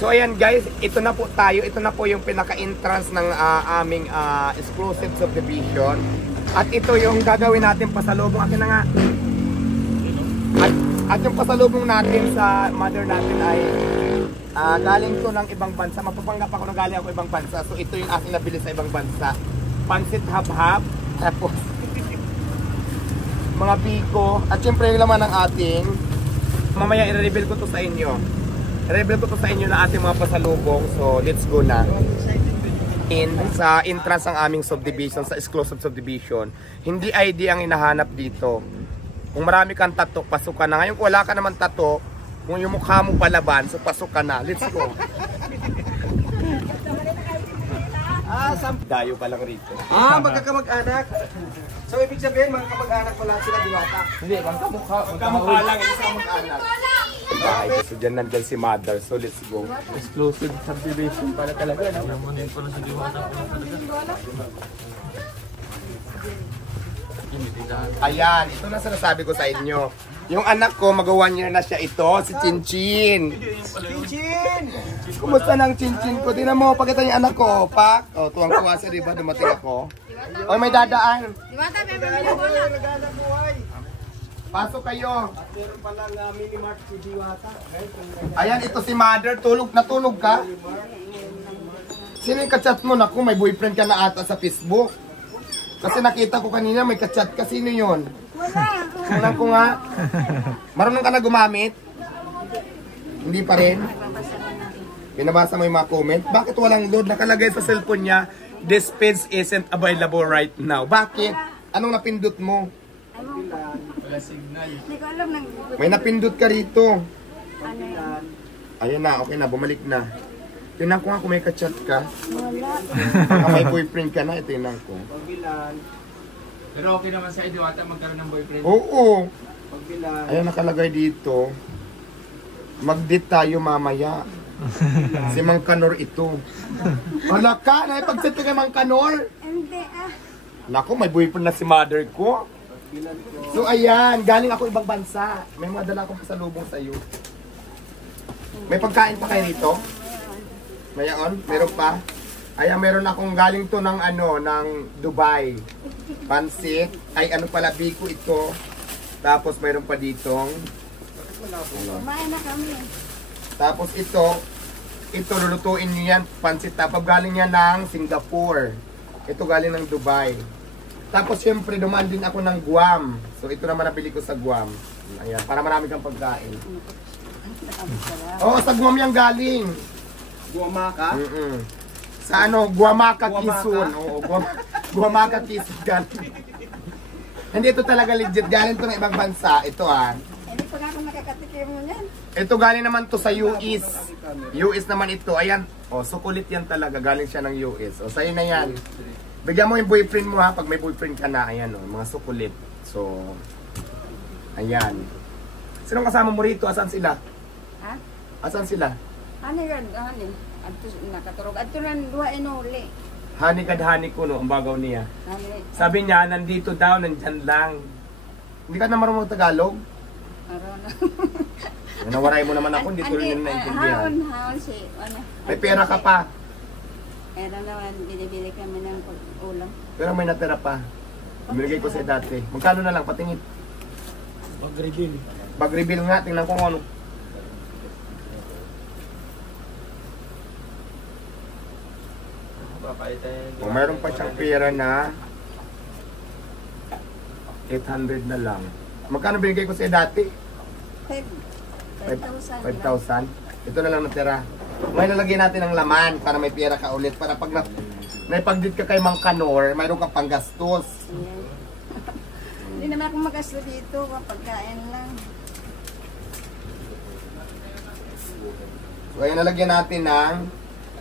So ayan guys, ito na po tayo. Ito na po yung pinaka-entrance ng aming exclusive subdivision. At ito yung gagawin natin pasalubong. Akin na nga. At yung pasalubong natin sa mother natin ay galing to ng ibang bansa. Mapapanggap ako na galing ako ibang bansa. So ito yung aking nabili sa ibang bansa. Pansit hab-hab. Tapos mga biko. At syempre yung laman ng ating. Mamaya i-reveal ko to sa inyo. I-reveal ko to sa inyo na ating mga pasalubong. So let's go na. Sa entrance ng aming subdivision, sa exclusive subdivision, hindi ID ang hinahanap dito. Kung marami kang tato, pasok ka na. Ngayon kung wala ka naman tato, kung yung mukha mo palaban, so pasok ka na. Let's go. Dayo pa lang rito. Magkakamag-anak. So ibig sabihin, mga kamag-anak mo lahat sila Diwata? Hindi, magkamukha lang, hindi sa mag-anak. So dyan nandyan si mother, so let's go. Exclusive subdivision pala talaga. Namunin pala si Diwata pala talaga. Ayan, ito na sinasabi ko sa inyo. Yung anak ko, mag-1 year na siya ito, si Chinchin. Chinchin! Kumusta ng Chinchin ko? Tingnan mo, pagkita yung anak ko, pak. O, tuwang-tuwa siya, diba? Dumating ako. O, may dadaan. Diwata, may pamilya ko na. Pasok kayo. Meron palang mini-mart si Diwata. Ayan, ito si mother. Tulog, natulog ka? Sino yung kachat mo? Naku, may boyfriend ka na ata sa Facebook. Kasi nakita ko kanina may kachat ka. Sino yun? Wala. Kulang ko nga. Marunong ka na gumamit? Hindi pa rin? Pinabasa mo yung mga comment? Bakit walang load? Nakalagay sa cellphone niya, this page isn't available right now. Bakit? Anong napindot mo? Wala signal. Hindi ko alam nang... May napindot ka rito. Ano yan? Ayan na, okay na, bumalik na. Tingnan ko nga kung may kachat ka. Wala. Baka may boyfriend ka na, tingnan ko. Pagbilan. Pero okay naman sa Diwata magkaroon ng boyfriend. Oo. Pagbilan. Ayan nakalagay dito. Mag-date tayo mamaya. Si Mang Kanor ito. Wala ka, naipag-chat ka kay Mang Kanor. Hindi Naku, may boyfriend na si mother ko. So ayan, galing ako ibang bansa. May mga dala akong pasalubong sa iyo. May pagkain pa kayo rito? Mayaon? Meron pa? Ayan, meron akong galing to ng ano, ng Dubai. Pansit. Ay, ano pala, biko ito. Tapos mayroon pa ditong. Kumain na kami. Tapos ito lulutuin niyo yan, pansit tapos galing yan ng Singapore. Ito galing ng Dubai. Tapos syempre dumaan din ako ng Guam. So ito naman nabili ko sa Guam. Ayan, para marami kang pagkain. Oo, sa Guam yan galing. Guamaka? Sa ano, Guamaka, Quezon. Oo, Guamaka, Quezon galing. Hindi, ito talaga legit. Galing ito ng ibang bansa. Ito Hindi pa nga ako nakakatikim mo yan. Ito galing naman to sa US. US naman ito. Ayan. O, sukulit yan talaga. Galing siya ng US. O, sa'yo na yan. Bigyan mo yung boyfriend mo ha. Pag may boyfriend ka na. Ayan o, mga sukulit. So, ayan. Sinong kasama mo rito? Asan sila? Ha? Asan sila? Ano yan? Ano? Adto nakaturog. Adto nan duha inuli. Hani kadhani ko no, ang bagaw niya. Sabi niya, nandito daw, nandyan lang. Hindi ka na marunong Tagalog? Aron. Nawaray mo naman ako, hindi ko rin naintindihan. Haon si ano. May pera ka pa. Meron naman binibili kami ng ulam. Pero may natira pa. Binigay ko sa dati. Magkano na lang, patingin. Pag-reveal. Pag-reveal nga, tingnan ko ano. Kung mayroon pa siyang pera na 800 na lang. Magkano binigay ko sa dati? 5,000. Ito na lang natira. May lalagyan natin ng laman para may pera ka ulit. Para pag naipagdit ka kay Mang Kanor, mayroon kang panggastos. Hindi naman ako magasto dito. Pagkain lang. So, ayan, nalagyan natin ng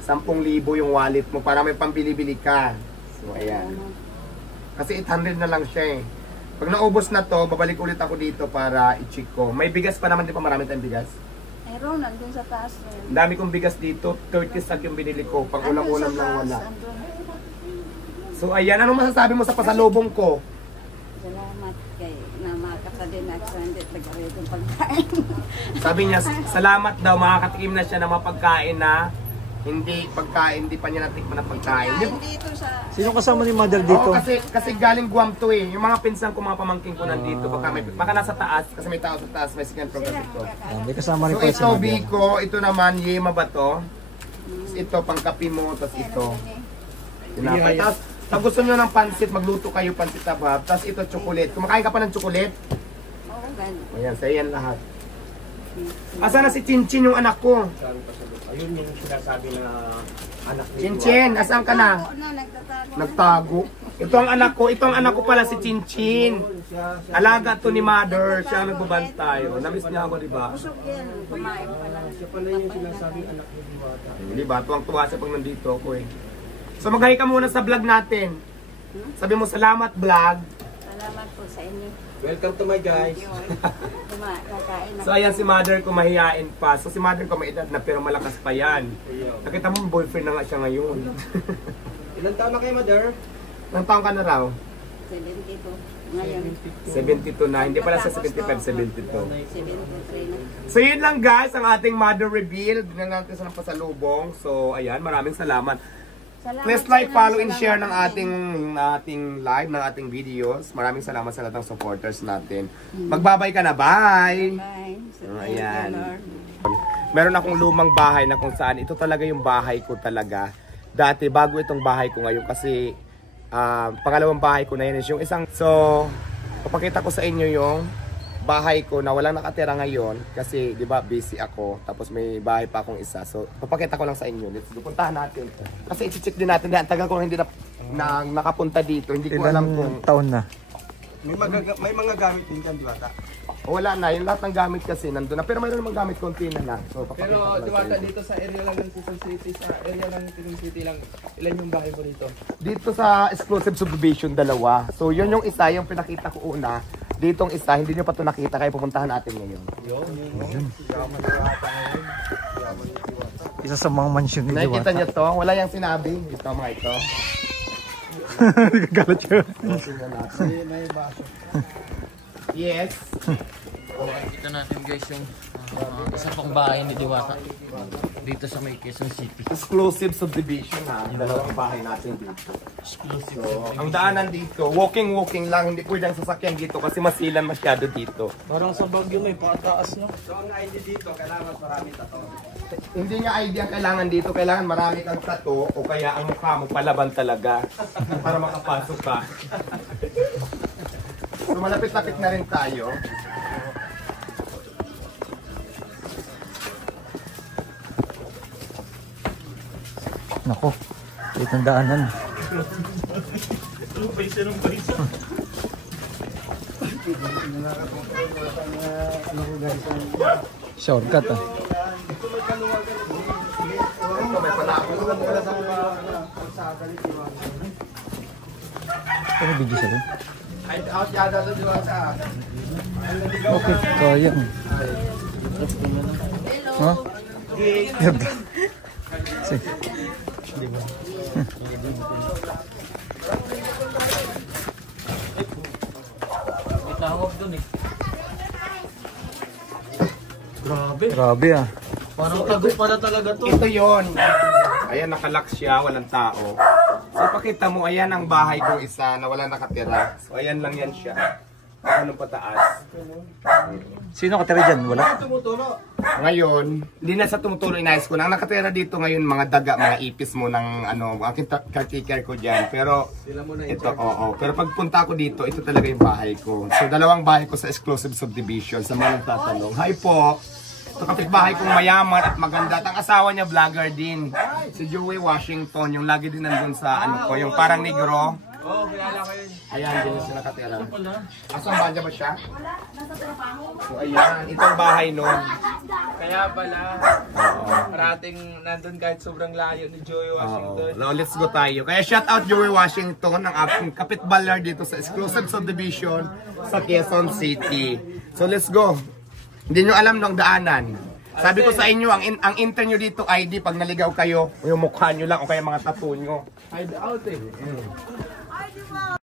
10,000 yung wallet mo para may pambili-bili ka. So, ayan. Kasi 800 na lang siya eh. Pag naubos na to, babalik ulit ako dito para i-check ko. May bigas pa naman, di pa marami tayong bigas? Meron, nandun sa taas. Ang dami kong bigas dito, 30 sack yung binili ko. Pang ulam-ulam lang wala. So ayan, anong masasabi mo sa pasalubong ko? Salamat kay na makakadit na-extended nag-aray itong pagkain. Sabi niya, salamat daw, makakatikim na siya ng mga pagkain na hindi pa niya natikman na pagkain. Kain dito sa... Sino kasama ni Mother dito? Oo, kasi galing Guam to eh. Yung mga pinsan ko, mga pamangking ko nandito. Baka nasa taas, kasi may tao sa taas, may second floor kasi ito. May kasama rin So pala si ito, Mother. Biko, ito naman, Yema ba to? Ito, pangkapi mo, tapos ito. Tinapay. Tapos gusto nyo ng pansit, magluto kayo pansit tabab. Tapos ito, chocolate. Kumakain ka pa ng chocolate? Oo, ganun. Ayan, sa yan lahat. Asa na si Chinchin yung anak ko? Ayun yung sinasabi na anak ni Chinchin, asan ka na? Oo na, nagtatago. Nagtago. Ito ang anak ko pala si Chinchin. Alaga to ni Mother, siya ang nagbabantay. Namiss niya ako, di ba? Busog yan, kumain pa lang. Siya pala yung sinasabing anak ni Diwata. Di ba? Tuwang-tuwa siya pag nandito ako eh. So mag-hi ka muna sa vlog natin. Sabi mo, salamat vlog. Salamat po sa inyo. Welcome to my guys. Kakain na. So ayan si Mother ko, mahihain pa. So si Mother ko may edad na pero malakas pa yan. Nakita mo, boyfriend na nga siya ngayon. Ilan taon na kayo, Mother? Nang taong ka na raw? 72. Ngayon. 72 na. Hindi pala sa 75, 72. 73 na. So yun lang guys, ang ating Mother reveal. Bigyan natin sa pasalubong. So ayan, maraming salamat. Salamat Please sa like, inyo, follow, and salamat share ng din. ating live, ng ating videos. Maraming salamat sa lahat ng supporters natin. Magbabay ka na, bye! Bye. Ayan. Meron akong lumang bahay na kung saan ito talaga yung bahay ko talaga. Dati, bago itong bahay ko ngayon kasi pangalawang bahay ko na yun is yung isang... So, papakita ko sa inyo yung bahay ko na walang nakatira ngayon kasi di ba busy ako tapos may bahay pa akong isa. So, papakita ko lang sa inyo. Let's go. Puntahan natin. Kasi i-check din natin. Ang tagal ko hindi na nakapunta dito. Hindi ko alam kung... Ilang taon na? May mga gamit din dyan, Diwata. Wala na. Yung lahat ng gamit kasi nandun na. Pero mayroon namang gamit konti na. So, papakita ko Pero lang sa Diwata, inyo. dito sa area lang ng Quezon City, sa area lang ng Quezon City lang, ilan yung bahay mo rito? Dito sa exclusive subdivision, dalawa. So, yun yung isa, yung pinakita ko una. Ditong isa, hindi nyo pa ito nakita, kaya pupuntahan natin ngayon. Isa sa mga mansion ni Nakikita Diwata. nyo to? Wala yung sinabi. Ito mga ito. Nagagalat siya. Tingnan natin. Yes. Kita natin guys yung isa pang bahay ni Diwata dito sa may Quezon City. Exclusive subdivision ha. Dalawang bahay natin dito. So, ang daanan dito, walking lang. Hindi pwedeng sasakyan dito kasi masilan masyado dito. Parang sa Baguio may pataas no? So, ang ID dito, kailangan marami tato. Hindi nga idea ang kailangan dito. Kailangan marami kang tato o kaya ang mukha mo palaban talaga para makapasok ka. So malapit-lapit na rin tayo. Nako, itong daanan. Shortcut ah. Ito may palako. Ano video siya doon? Ay, out yada to Diwata. Okay, kaya. Ha? Ganda. Sige. Itawag dun eh. Grabe. Grabe ah. Parang tago pala talaga to. Ito yon. Ayan, nakalock siya, walang tao. So, pakita mo, ayan ang bahay kong isa na wala nakatira. So, ayan lang yan siya. Anong pataas. Sino katira dyan? Wala? Ngayon, hindi na sa tumutuloy inayos ko. Ang nakatira dito ngayon, mga daga, mga ipis mo ng aking caretaker ko dyan. Pero, ito, oo. Pero pagpunta ko dito, ito talaga yung bahay ko. So, dalawang bahay ko sa exclusive subdivision. Sa mga nagtatanong. Hi po! Ito kapitbahay kong mayaman at maganda. At ang asawa niya, vlogger din. Si Joey Washington, yung lagi din nandun sa ko, yung parang negro. Oo, kilala ko yun. Ayan, dyan siya nakatira. Asan ba? Diyan ba siya? So, ayan. Itong bahay nun. Kaya pala, parating nandun kahit sobrang layo ni Joey Washington. Now, let's go tayo. Kaya shout out Joey Washington, ang aking kapitbalar dito sa exclusive subdivision sa Quezon City. So, let's go. Hindi nyo alam ng daanan. Sabi ko sa inyo, ang intern nyo dito ID pag naligaw kayo, yung mukha nyo lang o kaya mga tattoo nyo. Hide out eh.